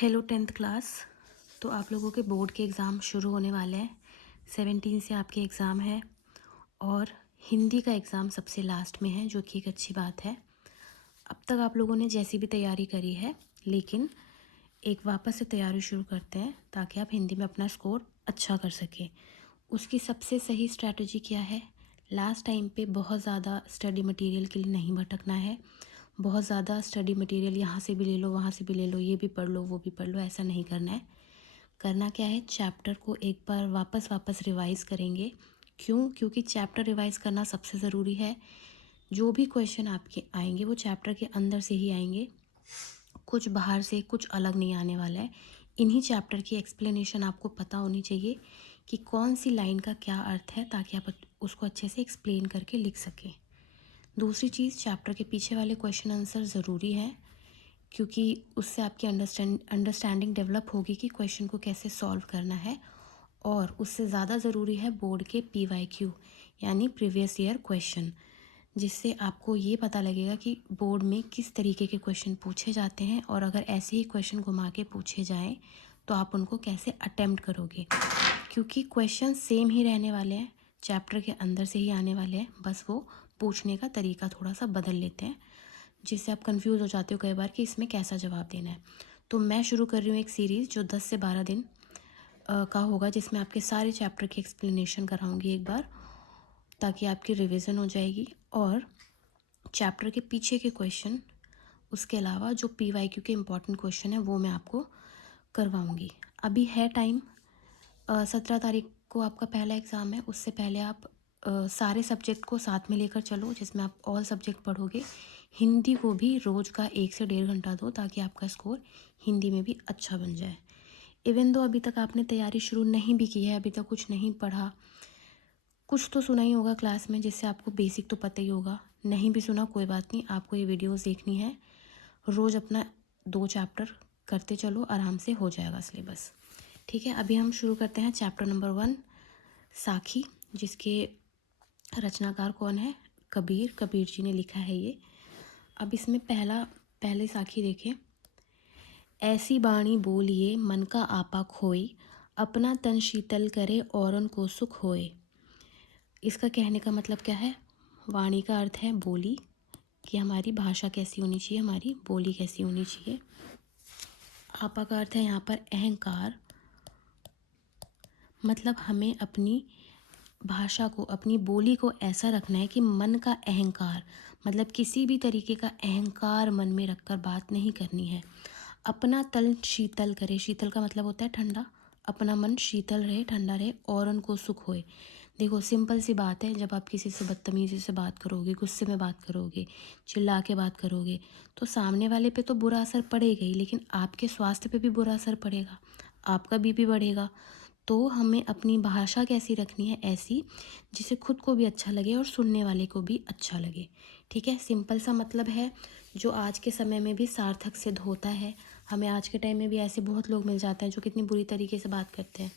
Hello tenth class. तो आप लोगों के बोर्ड के एग्ज़ाम शुरू होने वाले हैं। 17 से आपके एग्ज़ाम है और हिंदी का एग्ज़ाम सबसे लास्ट में है, जो कि एक अच्छी बात है। अब तक आप लोगों ने जैसी भी तैयारी करी है, लेकिन एक वापस से तैयारी शुरू करते हैं ताकि आप हिंदी में अपना स्कोर अच्छा कर सकें। उसकी सबसे सही स्ट्रैटेजी क्या है? लास्ट टाइम पे बहुत ज़्यादा स्टडी मटेरियल के लिए नहीं भटकना है। बहुत ज़्यादा स्टडी मटेरियल यहाँ से भी ले लो, वहाँ से भी ले लो, ये भी पढ़ लो, वो भी पढ़ लो, ऐसा नहीं करना है। करना क्या है, चैप्टर को एक बार वापस रिवाइज़ करेंगे। क्यों? क्योंकि चैप्टर रिवाइज़ करना सबसे ज़रूरी है। जो भी क्वेश्चन आपके आएंगे वो चैप्टर के अंदर से ही आएंगे, कुछ बाहर से कुछ अलग नहीं आने वाला है। इन्हीं चैप्टर की एक्सप्लेनेशन आपको पता होनी चाहिए कि कौन सी लाइन का क्या अर्थ है, ताकि आप उसको अच्छे से एक्सप्लेन करके लिख सकें। दूसरी चीज़, चैप्टर के पीछे वाले क्वेश्चन आंसर ज़रूरी हैं, क्योंकि उससे आपकी अंडरस्टैंडिंग डेवलप होगी कि क्वेश्चन को कैसे सॉल्व करना है। और उससे ज़्यादा ज़रूरी है बोर्ड के PYQ यानी प्रीवियस ईयर क्वेश्चन, जिससे आपको ये पता लगेगा कि बोर्ड में किस तरीके के क्वेश्चन पूछे जाते हैं, और अगर ऐसे ही क्वेश्चन घुमा के पूछे जाएं तो आप उनको कैसे अटेम्प्ट करोगे। क्योंकि क्वेश्चन सेम ही रहने वाले हैं, चैप्टर के अंदर से ही आने वाले हैं, बस वो पूछने का तरीका थोड़ा सा बदल लेते हैं, जिससे आप कंफ्यूज हो जाते हो कई बार कि इसमें कैसा जवाब देना है। तो मैं शुरू कर रही हूँ एक सीरीज़ जो 10 से 12 दिन का होगा, जिसमें आपके सारे चैप्टर की एक्सप्लेनेशन कराऊंगी एक बार, ताकि आपकी रिवीजन हो जाएगी। और चैप्टर के पीछे के क्वेश्चन, उसके अलावा जो PYQ के इम्पॉर्टेंट क्वेश्चन है वो मैं आपको करवाऊंगी। अभी है टाइम, 17 तारीख को आपका पहला एग्ज़ाम है। उससे पहले आप सारे सब्जेक्ट को साथ में लेकर चलो, जिसमें आप ऑल सब्जेक्ट पढ़ोगे। हिंदी को भी रोज़ का 1 से 1.5 घंटा दो, ताकि आपका स्कोर हिंदी में भी अच्छा बन जाए। इवन दो अभी तक आपने तैयारी शुरू नहीं भी की है, अभी तक कुछ नहीं पढ़ा, कुछ तो सुना ही होगा क्लास में, जिससे आपको बेसिक तो पता ही होगा। नहीं भी सुना कोई बात नहीं, आपको ये वीडियोस देखनी है। रोज़ अपना 2 चैप्टर करते चलो, आराम से हो जाएगा सिलेबस। ठीक है, अभी हम शुरू करते हैं चैप्टर नंबर 1, साखी, जिसके रचनाकार कौन है? कबीर जी ने लिखा है ये। अब इसमें पहले साखी देखें। ऐसी बाणी बोलिए मन का आपा खोई, अपना तन शीतल करे औरन को सुख होए। इसका कहने का मतलब क्या है? वाणी का अर्थ है बोली, कि हमारी भाषा कैसी होनी चाहिए, हमारी बोली कैसी होनी चाहिए। आपा का अर्थ है यहाँ पर अहंकार, मतलब हमें अपनी भाषा को, अपनी बोली को ऐसा रखना है कि मन का अहंकार, मतलब किसी भी तरीके का अहंकार मन में रखकर बात नहीं करनी है। अपना तन शीतल करे, शीतल का मतलब होता है ठंडा। अपना मन शीतल रहे, ठंडा रहे, और उनको सुख होए। देखो सिंपल सी बात है, जब आप किसी से बदतमीज़ी से बात करोगे, गुस्से में बात करोगे, चिल्ला के बात करोगे, तो सामने वाले पे तो बुरा असर पड़ेगा ही, लेकिन आपके स्वास्थ्य पे भी बुरा असर पड़ेगा, आपका BP बढ़ेगा। तो हमें अपनी भाषा कैसी रखनी है? ऐसी जिसे खुद को भी अच्छा लगे और सुनने वाले को भी अच्छा लगे। ठीक है, सिंपल सा मतलब है, जो आज के समय में भी सार्थक सिद्ध होता है। हमें आज के टाइम में भी ऐसे बहुत लोग मिल जाते हैं जो कितनी बुरी तरीके से बात करते हैं,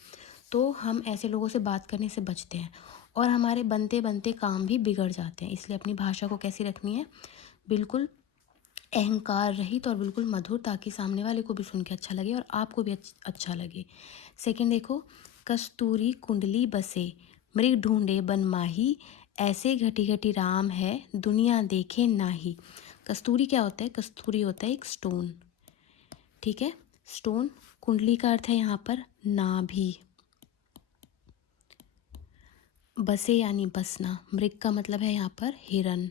तो हम ऐसे लोगों से बात करने से बचते हैं, और हमारे बनते बनते काम भी बिगड़ जाते हैं। इसलिए अपनी भाषा को कैसी रखनी है? बिल्कुल अहंकार रहित और बिल्कुल मधुर, ताकि सामने वाले को भी सुन के अच्छा लगे और आपको भी अच्छा लगे। सेकंड देखो, कस्तूरी कुंडली बसे, मृग ढूंढे बन माही, ऐसे घटी घटी राम है, दुनिया देखे नाही। कस्तूरी क्या होता है? कस्तूरी होता है एक स्टोन। ठीक है, स्टोन। कुंडली का अर्थ है यहाँ पर नाभि। बसे यानी बसना। मृग का मतलब है यहाँ पर हिरन।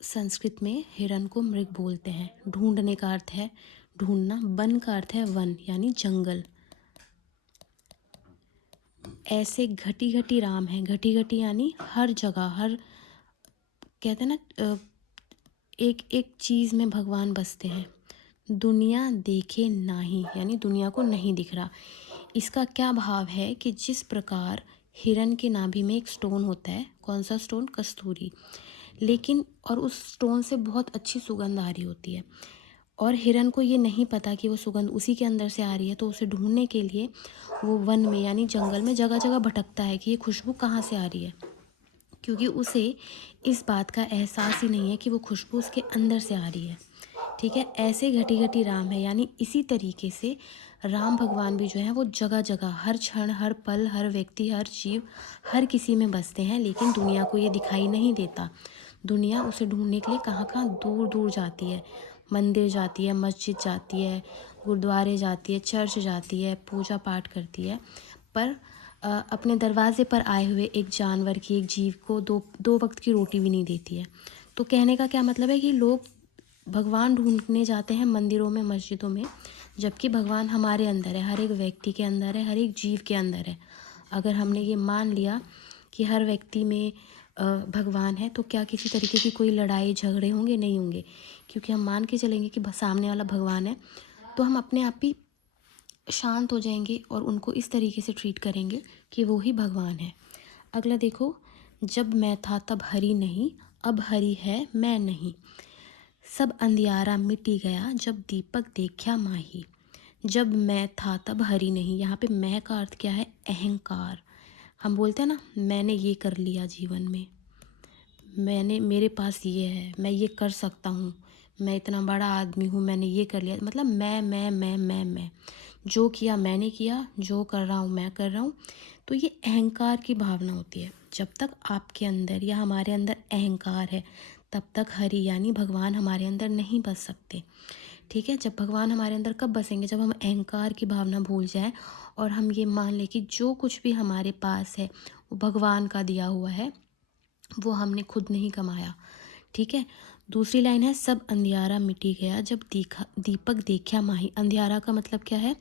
संस्कृत में हिरन को मृग बोलते हैं। ढूंढने का अर्थ है ढूंढना। वन का अर्थ है वन यानी जंगल। ऐसे घटी घटी राम है। घटी घटी यानी हर जगह, हर, कहते हैं ना, एक एक चीज़ में भगवान बसते हैं। दुनिया देखे नाही यानी दुनिया को नहीं दिख रहा। इसका क्या भाव है कि जिस प्रकार हिरन के नाभि में एक स्टोन होता है, कौन सा स्टोन? कस्तूरी, लेकिन और उस स्टोन से बहुत अच्छी सुगंध आ रही होती है, और हिरन को ये नहीं पता कि वो सुगंध उसी के अंदर से आ रही है, तो उसे ढूंढने के लिए वो वन में यानी जंगल में जगह जगह भटकता है कि ये खुशबू कहाँ से आ रही है, क्योंकि उसे इस बात का एहसास ही नहीं है कि वो खुशबू उसके अंदर से आ रही है। ठीक है, ऐसे घटी घटी राम है, यानी इसी तरीके से राम भगवान भी जो है वो जगह जगह, हर क्षण, हर पल, हर व्यक्ति, हर जीव, हर किसी में बसते हैं, लेकिन दुनिया को ये दिखाई नहीं देता। दुनिया उसे ढूंढने के लिए कहाँ कहाँ दूर दूर जाती है, मंदिर जाती है, मस्जिद जाती है, गुरुद्वारे जाती है, चर्च जाती है, पूजा पाठ करती है, पर अपने दरवाजे पर आए हुए एक जानवर की, एक जीव को दो दो वक्त की रोटी भी नहीं देती है। तो कहने का क्या मतलब है कि लोग भगवान ढूंढने जाते हैं मंदिरों में, मस्जिदों में, जबकि भगवान हमारे अंदर है, हर एक व्यक्ति के अंदर है, हर एक जीव के अंदर है। अगर हमने ये मान लिया कि हर व्यक्ति में भगवान है, तो क्या किसी तरीके की कोई लड़ाई झगड़े होंगे? नहीं होंगे, क्योंकि हम मान के चलेंगे कि सामने वाला भगवान है, तो हम अपने आप ही शांत हो जाएंगे और उनको इस तरीके से ट्रीट करेंगे कि वो ही भगवान है। अगला देखो, जब मैं था तब हरि नहीं, अब हरि है मैं नहीं। सब अंधियारा मिटी गया, जब दीपक देखा माही। जब मैं था तब हरि नहीं, यहाँ पे मैं का अर्थ क्या है? अहंकार। हम बोलते हैं ना, मैंने ये कर लिया जीवन में, मैंने, मेरे पास ये है, मैं ये कर सकता हूँ, मैं इतना बड़ा आदमी हूँ, मैंने ये कर लिया, मतलब मैं जो किया मैंने किया, जो कर रहा हूँ मैं कर रहा हूँ। तो ये अहंकार की भावना होती है। जब तक आपके अंदर या हमारे अंदर अहंकार है, तब तक हरि यानी भगवान हमारे अंदर नहीं बस सकते। ठीक है, जब भगवान हमारे अंदर कब बसेंगे? जब हम अहंकार की भावना भूल जाएं और हम ये मान लें कि जो कुछ भी हमारे पास है वो भगवान का दिया हुआ है, वो हमने खुद नहीं कमाया। ठीक है, दूसरी लाइन है, सब अंधियारा मिटी गया, जब दीपक देखा माही। अंधियारा का मतलब क्या है?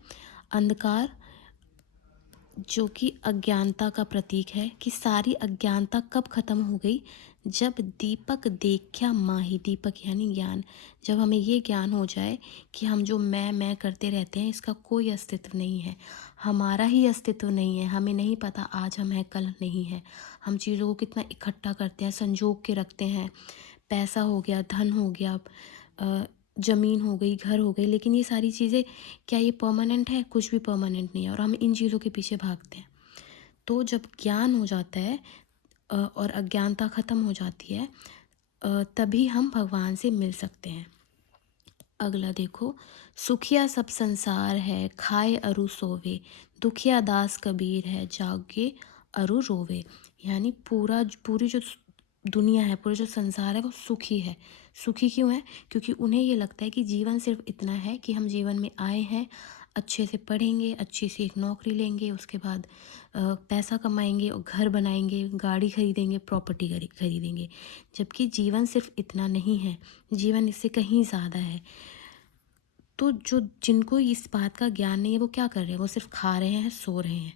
अंधकार, जो कि अज्ञानता का प्रतीक है, कि सारी अज्ञानता कब खत्म हो गई? जब दीपक देखा माही। दीपक यानी ज्ञान। जब हमें ये ज्ञान हो जाए कि हम जो मैं करते रहते हैं, इसका कोई अस्तित्व नहीं है, हमारा ही अस्तित्व नहीं है, हमें नहीं पता आज हम हैं कल नहीं है। हम चीज़ों को कितना इकट्ठा करते हैं, संजोग के रखते हैं, पैसा हो गया, धन हो गया, ज़मीन हो गई, घर हो गई, लेकिन ये सारी चीज़ें क्या ये परमानेंट है? कुछ भी परमानेंट नहीं है, और हम इन चीज़ों के पीछे भागते हैं। तो जब ज्ञान हो जाता है और अज्ञानता ख़त्म हो जाती है, तभी हम भगवान से मिल सकते हैं। अगला देखो, सुखिया सब संसार है, खाए अरु सोवे, दुखिया दास कबीर है, जागे अरु रोवे। यानी पूरी जो दुनिया है, पूरा जो संसार है, वो सुखी है। सुखी क्यों है? क्योंकि उन्हें ये लगता है कि जीवन सिर्फ इतना है कि हम जीवन में आए हैं, अच्छे से पढ़ेंगे, अच्छी सी एक नौकरी लेंगे, उसके बाद पैसा कमाएंगे और घर बनाएंगे, गाड़ी खरीदेंगे, प्रॉपर्टी खरीदेंगे। जबकि जीवन सिर्फ इतना नहीं है, जीवन इससे कहीं ज़्यादा है। तो जो जिनको इस बात का ज्ञान नहीं है, वो क्या कर रहे हैं? वो सिर्फ खा रहे हैं, सो रहे हैं,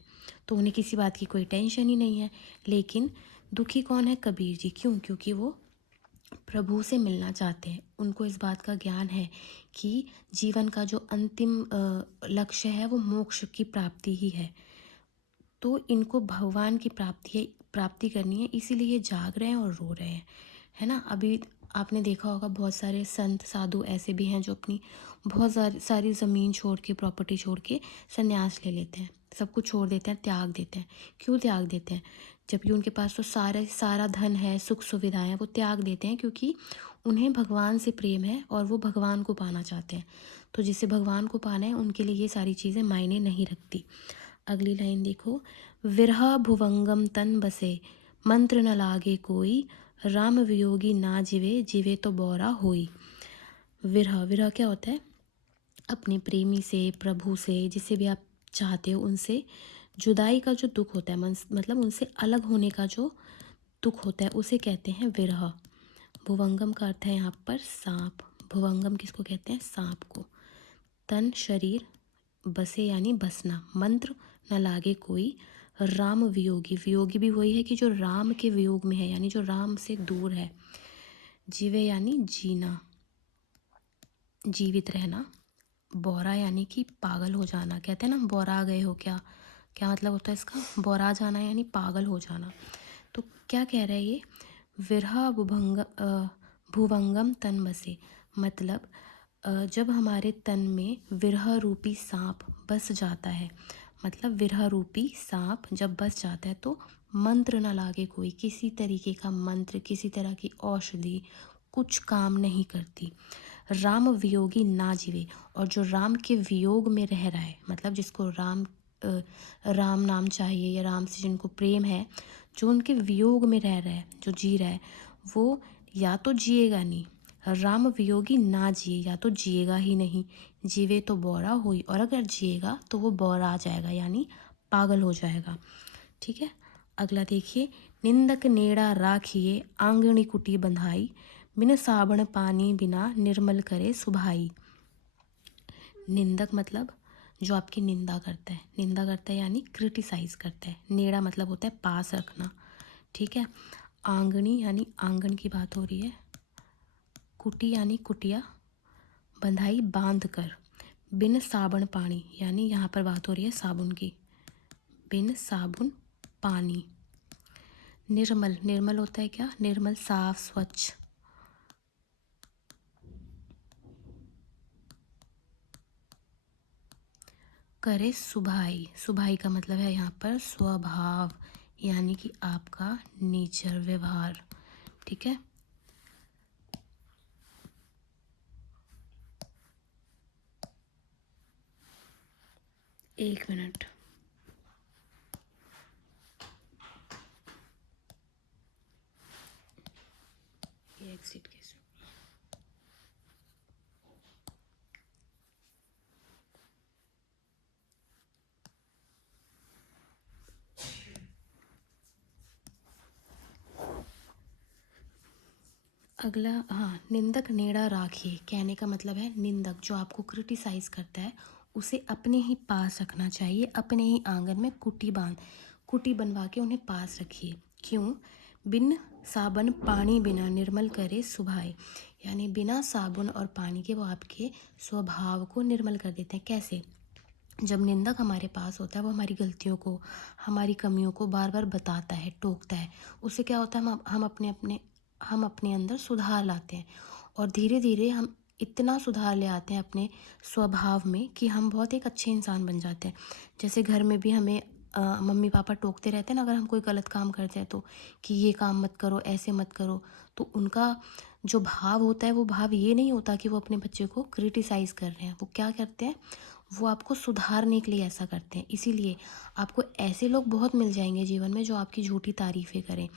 तो उन्हें किसी बात की कोई टेंशन ही नहीं है। लेकिन दुखी कौन है? कबीर जी। क्यों? क्योंकि वो प्रभु से मिलना चाहते हैं। उनको इस बात का ज्ञान है कि जीवन का जो अंतिम लक्ष्य है वो मोक्ष की प्राप्ति ही है। तो इनको भगवान की प्राप्ति करनी है, इसीलिए ये जाग रहे हैं और रो रहे हैं, है ना। अभी आपने देखा होगा, बहुत सारे संत साधु ऐसे भी हैं जो अपनी बहुत सारी ज़मीन छोड़ के, प्रॉपर्टी छोड़ के संन्यास ले लेते हैं, सब कुछ छोड़ देते हैं, त्याग देते हैं। क्यों त्याग देते हैं? जबकि उनके पास तो सारा धन है, सुख सुविधाएं हैं, वो त्याग देते हैं क्योंकि उन्हें भगवान से प्रेम है और वो भगवान को पाना चाहते हैं। तो जिसे भगवान को पाना है, उनके लिए ये सारी चीज़ें मायने नहीं रखती। अगली लाइन देखो, विरह भुवंगम तन बसे, मंत्र न लागे कोई, राम वियोगी ना जिवे, जिवे तो बौरा होई। विरह, विरह क्या होता है? अपने प्रेमी से, प्रभु से, जिसे भी आप चाहते हो उनसे जुदाई का जो दुख होता है, मतलब उनसे अलग होने का जो दुख होता है, उसे कहते हैं विरह। भुवंगम का अर्थ है यहाँ पर सांप। भुवंगम किसको कहते हैं? सांप को। तन शरीर, बसे यानी बसना, मंत्र न लागे कोई, राम वियोगी। वियोगी भी वही है कि जो राम के वियोग में है, यानी जो राम से दूर है। जीवे यानी जीना, जीवित रहना। बौरा यानी कि पागल हो जाना। कहते हैं ना, बौरा गए हो क्या? क्या मतलब होता है इसका? बौरा जाना यानी पागल हो जाना। तो क्या कह रहा है ये? विरह भुवंगम तन बसे, मतलब जब हमारे तन में विरह रूपी सांप बस जाता है, मतलब विरह रूपी सांप जब बस जाता है, तो मंत्र न लागे कोई, किसी तरीके का मंत्र, किसी तरह की औषधि कुछ काम नहीं करती। राम वियोगी ना जीवे, और जो राम के वियोग में रह रहा है, मतलब जिसको राम नाम चाहिए या राम से जिनको प्रेम है, जो उनके वियोग में रह रहा है, जो जी रहा है, वो या तो जिएगा नहीं, राम वियोगी ना जिए, या तो जिएगा ही नहीं, जीवे तो बौरा हुई, और अगर जिएगा तो वो बौरा आ जाएगा, यानी पागल हो जाएगा। ठीक है, अगला देखिए, निंदक नेड़ा राखिए आंगणी कुटी बंधाई, बिन साबण पानी बिना निर्मल करे सुभाई। निंदक मतलब जो आपकी निंदा करता है यानी क्रिटिसाइज करता है। नेड़ा मतलब होता है पास रखना। ठीक है, आंगनी यानी आंगन की बात हो रही है, कुटी यानी कुटिया, बंधाई बांध कर, बिन साबुन पानी यानी यहाँ पर बात हो रही है साबुन की, बिन साबुन पानी। निर्मल, निर्मल होता है क्या, निर्मल साफ स्वच्छ। करे सुभाई, सुभाई का मतलब है यहाँ पर स्वभाव, यानी कि आपका नेचर, व्यवहार। ठीक है, एक मिनट, ये एग्जिट कैसे, अगला, हाँ, निंदक नेड़ा राखिए, कहने का मतलब है निंदक जो आपको क्रिटिसाइज करता है उसे अपने ही पास रखना चाहिए, अपने ही आंगन में कुटी बनवा के उन्हें पास रखिए। क्यों, बिन साबुन पानी बिना निर्मल करे सुभाए, यानी बिना साबुन और पानी के वो आपके स्वभाव को निर्मल कर देते हैं। कैसे, जब निंदक हमारे पास होता है वो हमारी गलतियों को, हमारी कमियों को बार बार बताता है, टोकता है, उससे क्या होता है, हम अपने अंदर सुधार लाते हैं, और धीरे धीरे हम इतना सुधार ले आते हैं अपने स्वभाव में कि हम बहुत एक अच्छे इंसान बन जाते हैं। जैसे घर में भी हमें मम्मी पापा टोकते रहते हैं ना, अगर हम कोई गलत काम करते हैं तो, कि ये काम मत करो, ऐसे मत करो, तो उनका जो भाव होता है वो भाव ये नहीं होता कि वो अपने बच्चे को क्रिटिसाइज़ कर रहे हैं, वो क्या करते हैं, वो आपको सुधारने के लिए ऐसा करते हैं। इसीलिए आपको ऐसे लोग बहुत मिल जाएंगे जीवन में जो आपकी झूठी तारीफ़ें करें,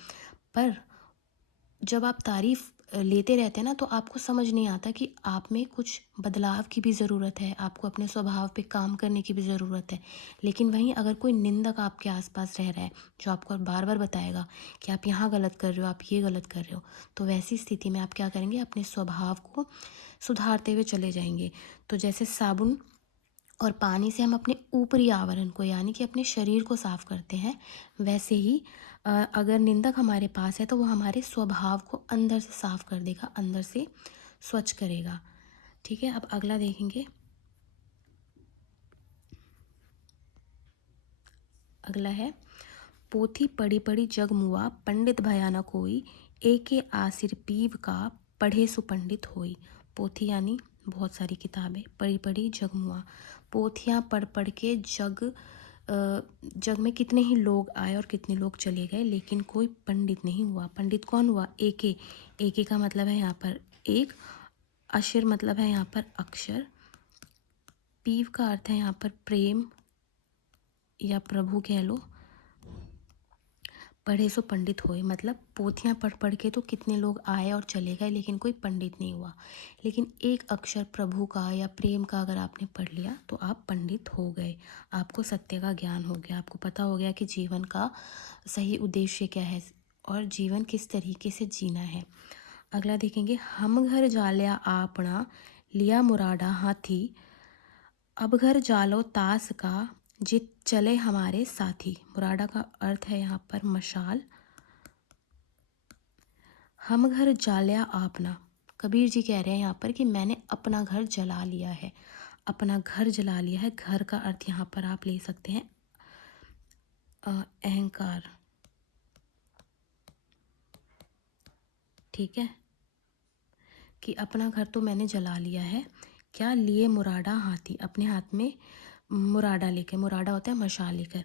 पर जब आप तारीफ़ लेते रहते हैं ना, तो आपको समझ नहीं आता कि आप में कुछ बदलाव की भी ज़रूरत है, आपको अपने स्वभाव पे काम करने की भी ज़रूरत है। लेकिन वहीं अगर कोई निंदक आपके आसपास रह रहा है जो आपको बार बार बताएगा कि आप यहाँ गलत कर रहे हो, आप ये गलत कर रहे हो, तो वैसी स्थिति में आप क्या करेंगे, अपने स्वभाव को सुधारते हुए चले जाएंगे। तो जैसे साबुन और पानी से हम अपने ऊपरी आवरण को, यानी कि अपने शरीर को साफ करते हैं, वैसे ही अगर निंदक हमारे पास है तो वो हमारे स्वभाव को अंदर से साफ कर देगा, अंदर से स्वच्छ करेगा। ठीक है, अब अगला देखेंगे। अगला है, पोथी पढ़ी पढ़ी जग मुआ, पंडित भया न कोई, एके आसिर पीव का, पढ़े सुपंडित होई। पोथी यानी बहुत सारी किताबें, पढ़ी पढ़ी जग मुआ, पोथियाँ पढ़ पढ़ के जग में कितने ही लोग आए और कितने लोग चले गए, लेकिन कोई पंडित नहीं हुआ। पंडित कौन हुआ, एके, एके का मतलब है यहाँ पर एक, अक्षर मतलब है यहाँ पर अक्षर, पीव का अर्थ है यहाँ पर प्रेम या प्रभु कह लो, पढ़े सो पंडित होए मतलब पोथियाँ पढ़ पढ़ के तो कितने लोग आए और चले गए, लेकिन कोई पंडित नहीं हुआ। लेकिन एक अक्षर प्रभु का या प्रेम का अगर आपने पढ़ लिया तो आप पंडित हो गए, आपको सत्य का ज्ञान हो गया, आपको पता हो गया कि जीवन का सही उद्देश्य क्या है और जीवन किस तरीके से जीना है। अगला देखेंगे, हम घर जाल्या आपना, लिया मुरादा हाथी, अब घर जालो तास का, जित चले हमारे साथी। मुरादा का अर्थ है यहाँ पर मशाल। हम घर जाल्या आपना, कबीर जी कह रहे हैं यहाँ पर कि मैंने अपना घर जला लिया है, अपना घर जला लिया है। घर का अर्थ यहाँ पर आप ले सकते हैं अहंकार। ठीक है, कि अपना घर तो मैंने जला लिया है, क्या लिए मुरादा हाथी, अपने हाथ में मुरादा लेकर, मुरादा होता है मशाल लेकर।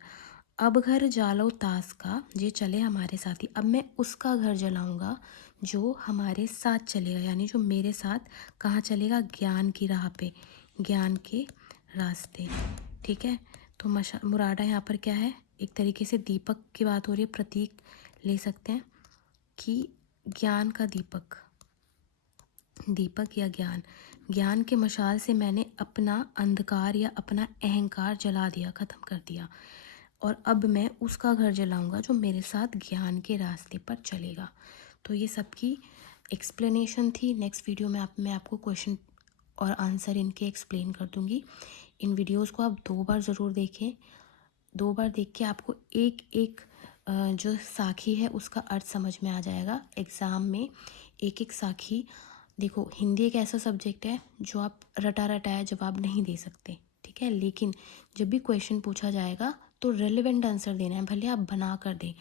अब घर जालो तास का, ये चले हमारे साथी, अब मैं उसका घर जलाऊंगा जो हमारे साथ चलेगा, यानी जो मेरे साथ कहाँ चलेगा, ज्ञान की राह पे, ज्ञान के रास्ते। ठीक है, तो मुरादा यहाँ पर क्या है, एक तरीके से दीपक की बात हो रही है, प्रतीक ले सकते हैं कि ज्ञान का दीपक, दीपक या ज्ञान, ज्ञान के मशाल से मैंने अपना अंधकार या अपना अहंकार जला दिया, ख़त्म कर दिया, और अब मैं उसका घर जलाऊंगा जो मेरे साथ ज्ञान के रास्ते पर चलेगा। तो ये सबकी एक्सप्लेनेशन थी। नेक्स्ट वीडियो में मैं आपको क्वेश्चन और आंसर इनके एक्सप्लेन कर दूंगी। इन वीडियोस को आप 2 बार ज़रूर देखें। 2 बार देख के आपको एक एक जो साखी है उसका अर्थ समझ में आ जाएगा। एग्ज़ाम में एक एक साखी, देखो हिंदी एक ऐसा सब्जेक्ट है जो आप रटा रटाया जवाब नहीं दे सकते, ठीक है, लेकिन जब भी क्वेश्चन पूछा जाएगा तो रेलेवेंट आंसर देना है, भले आप बना कर दें।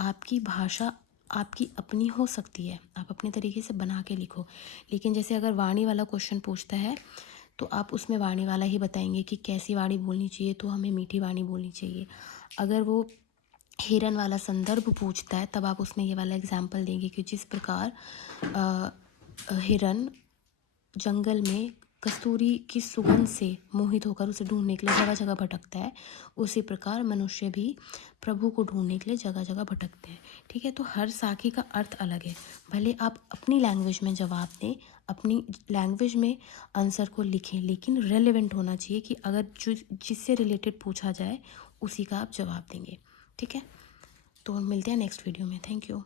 आपकी भाषा आपकी अपनी हो सकती है, आप अपने तरीके से बना के लिखो, लेकिन जैसे अगर वाणी वाला क्वेश्चन पूछता है तो आप उसमें वाणी वाला ही बताएंगे कि कैसी वाणी बोलनी चाहिए, तो हमें मीठी वाणी बोलनी चाहिए। अगर वो हिरन वाला संदर्भ पूछता है तब आप उसमें ये वाला एग्जाम्पल देंगे कि जिस प्रकार हिरन जंगल में कस्तूरी की सुगंध से मोहित होकर उसे ढूंढने के लिए जगह जगह भटकता है, उसी प्रकार मनुष्य भी प्रभु को ढूंढने के लिए जगह जगह भटकते हैं। ठीक है, तो हर साखी का अर्थ अलग है, भले आप अपनी लैंग्वेज में जवाब दें, अपनी लैंग्वेज में आंसर को लिखें, लेकिन रेलेवेंट होना चाहिए कि अगर जो जिससे रिलेटेड पूछा जाए उसी का आप जवाब देंगे। ठीक है, तो मिलते हैं नेक्स्ट वीडियो में। Thank you.